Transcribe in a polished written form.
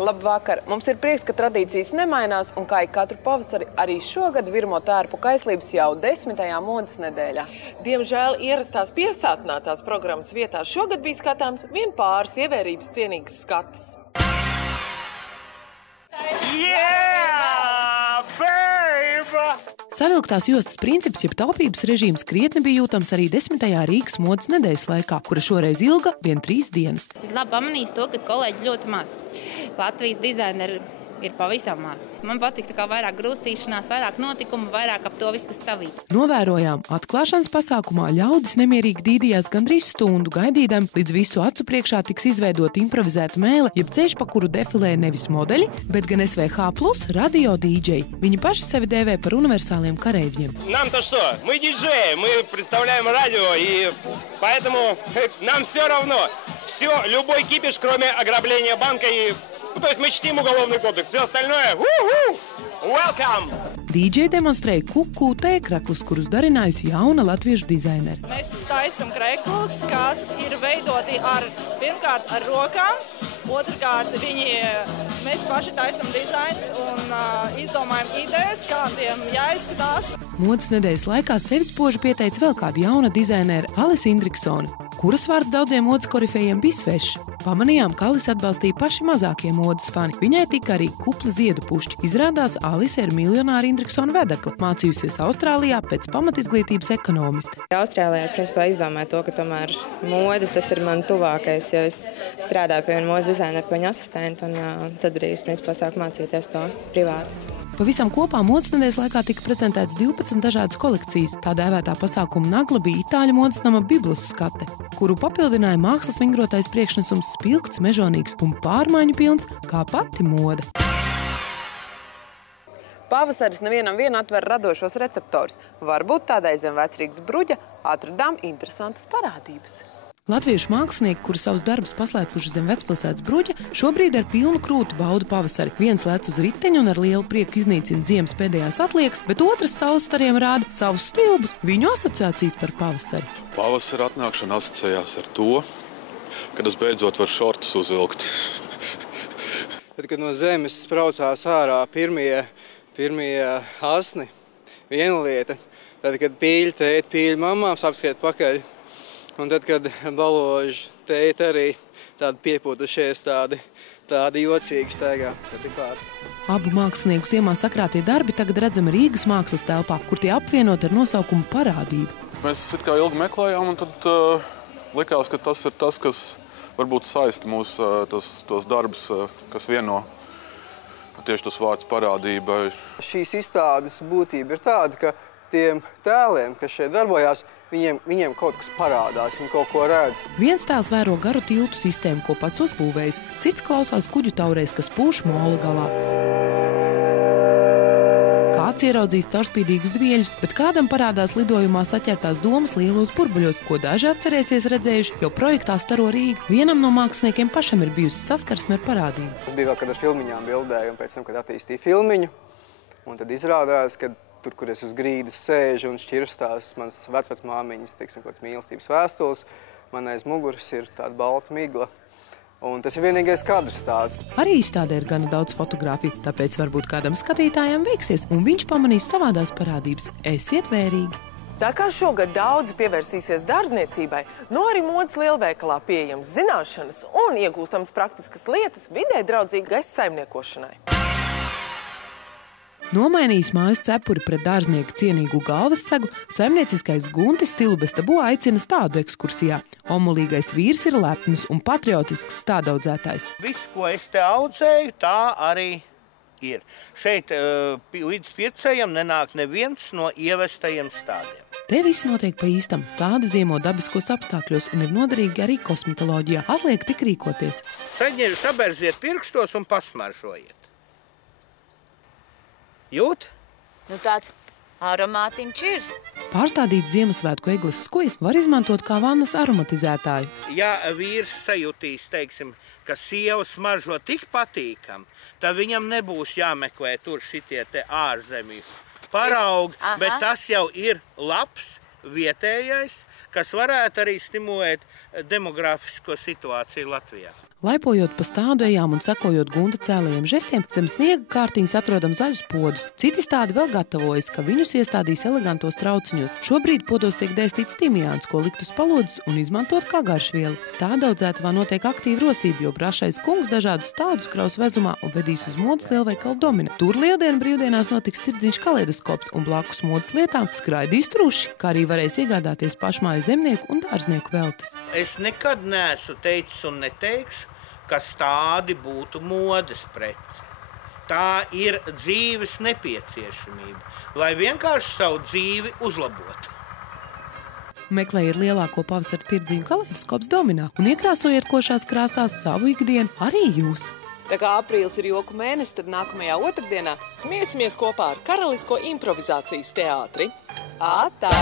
Labvakar! Mums ir prieks, ka tradīcijas nemainās un kā ik katru pavasari arī šogad virmo tērpu kaislības jau 10. modes nedēļā. Diemžēl ierastās piesātinātās programmas vietā šogad bija skatāms vien pāris ievērības cienīgas skatas. Yeah, babe! Savilktās jostas princips, jeb taupības režīms krietni bija jūtams arī 10. Rīgas modes nedēļas laikā, kura šoreiz ilga vien 3 dienas. Es labi pamanīju to, ka kolēģi ļoti maz. Latvijas dizaineri ir pavisam maz. Man patīk tā kā vairāk grūstīšanās, vairāk notikumu, vairāk ap to viss, kas savīts. Novērojām, atklāšanas pasākumā ļaudis nemierīgi dīdījās gandrīz stundu gaidīdam, līdz visu acu priekšā tiks izveidota improvizēta mēle, jeb ceļš, pa kuru defilē nevis modeļi, bet gan SVH plus radio DJ. Viņi paši sevi dēvē par universāliem kareiviem. Нам-то что? Мы диджеи, мы представляем радио, и поэтому нам все равно. Все, любой кипиш, кроме ограбления банка и... То есть мы чтим уголовный кодекс, все остальное. Welcome! DJ demonstrēja kuku tēkraklus, kurus darinājusi jauna latviešu dizainere. Mēs taisam kreklus, kas ir veidoti pirmkārt ar rokām, otrkārt mēs paši taisam dizains un izdomājam idejas, kādiem jāizskatās. Modes nedēļas laikā sevi spoži pieteica vēl kāda jauna dizainere Alise Indriksone, kuras vārds daudziem modes korifējiem bija svešs. Pamanījām, ka Alise atbalstīja paši mazākie modes fani. Viņai tika arī kupli ziedu pušķi. Izrādās, Alise ir miljonāra Indriksona vedekla, mācījusies Austrālijā pēc pamatizglītības ekonomiste. Austrālijā es principā izdomāju to, ka tomēr mode tas ir man tuvākais, jo es strādāju pie viena modes dizainera, pie viņa asistenta, un tad arī es principā sāku mācīties to privāti. Pavisam kopā modes nedēļas laikā tika prezentēts 12 dažādas kolekcijas. Tā dēvētā pasākuma nagla bija itāļu modes nama Biblas skate, kuru papildināja mākslas vingrotais priekšnesums spilgts, mežonīgs un pārmaiņu pilns kā pati mode. Pavasaris nevienam atver radošos receptorus. Varbūt tādai zem Vecrīgas bruģa atradām interesantas parādības. Latviešu mākslinieki, kuri savus darbus paslēpuši zem Vecpilsētas bruģa, šobrīd ar pilnu krūti bauda pavasari. Viens lec uz riteņu un ar lielu prieku iznīcina ziemas pēdējās atliekas, bet otrs saules stariem rāda savus stilbus, viņu asociācijas par pavasari. Pavasara atnākšana asociējās ar to, kad es beidzot varu šortus uzvilkt. Tad, kad no zemes spraucās ārā pirmie asni, viena lieta, tad, kad pīļi tēt, pīļi mamām apskriet pakaļ, un tad, kad baloži tēt arī tādi piepūtušies, tādi jocīgi staigā. Abu mākslinieku ziemā sakrātie darbi tagad redzami Rīgas mākslas telpā, kur tie apvienot ar nosaukumu parādība. Mēs kā ilgi meklējām, un tad likās, ka tas ir tas, kas varbūt saista mūsu tos darbus, kas vieno. Tieši tas vārds parādība. Šīs izstādes būtība ir tāda, ka tiem tēliem, kas šeit darbojās, viņiem kaut kas parādās, viņi kaut ko redz. Viens tēls vēro garu tiltu sistēmu, ko pats uzbūvējis, cits klausās kuģu taurēs, kas pūš mola galā. Kāds ieraudzīs caurspīdīgus dvieļus, bet kādam parādās lidojumā saķertās domas lielos burbuļos, ko daži atcerēsies redzējuši, jo projektā staro Rīga. Vienam no māksliniekiem pašam ir bijusi saskarsme ar parādību. Es biju vēl, kad ar filmiņām bildēju, un pēc tam, kad attīstīju filmiņu, un tad izrādās, ka tur, kur es uz grīdas sēžu un šķirstās mans vecmāmiņas, teiksim, kaut kāds mīlestības vēstules, man aiz muguras ir tāda balta migla. Un tas ir vienīgais kadrs tāds. Arī izstādē ir gana daudz fotogrāfiju, tāpēc varbūt kādam skatītājam veiksies, un viņš pamanīs savādās parādības. Esiet vērīgi! Tā kā šogad daudzi pievērsīsies dārzniecībai, arī modes lielveikalā pieejams zināšanas un iegūstams praktiskas lietas vidē draudzīgai saimniekošanai. Nomainījis mājas cepuri pret dārznieka cienīgu galvas segu, saimnieciskais Guntis stilu bez tabū aicina stādu ekskursijā. Omulīgais vīrs ir lepns un patriotisks stādaudzētājs. Viss, ko es te audzēju, tā arī ir. Šeit līdz pircējiem nenāk neviens no ievestajiem stādiem. Te viss notiek pa īstam. Stādi ziemo dabiskos apstākļos un ir noderīgi arī kosmetoloģijā. Atliek tik rīkoties. Sabērziet pirkstos un pasmaržojiet. Jūt? Tāds aromātiņš ir. Pārstādīts Ziemassvētku egles skujas var izmantot kā vannas aromatizētāju. Ja vīrs sajutīs, teiksim, ka sieva smaržo tik patīkam, tad viņam nebūs jāmeklē tur šitie te ārzemju paraugi, bet tas jau ir labs vietējais, kas varētu arī stimulēt demografisko situāciju Latvijā. Laipojot pa stādu ejām un sekojot Gunta cēlajiem žestiem, zem sniega kārtiņas atrodam zaļus podus. Citi stādi vēl gatavojas, ka viņus iestādīs elegantos trauciņos. Šobrīd podos tiek dēstīts timjāns, ko likt uz palodzes un izmantot kā garšvielu. Stāda audzētavā notiek aktīva rosība, jo brašais kungs dažādus stādus kraus vezumā un vedīs uz modes lielveikalu Domina. Tur lieldienu brīvdienās notiks tirdziņš kaleidoskops un blakus modes lietām skraidīs truši, kā arī varēs iegādāties pašmāju zemnieku un dārznieku veltes. Es nekad neesmu teicis un neteikšu, ka stādi būtu modes prece. Tā ir dzīves nepieciešamība, lai vienkārši savu dzīvi uzlabotu. Meklējiet lielāko pavasara tirdziņu kaleidoskops Dominā un iekrāsojiet košās krāsās savu ikdienu arī jūs. Tā kā aprīlis ir joku mēnesis, tad nākamajā otrdienā smiesimies kopā ar Karalisko improvizācijas teātri. Atā!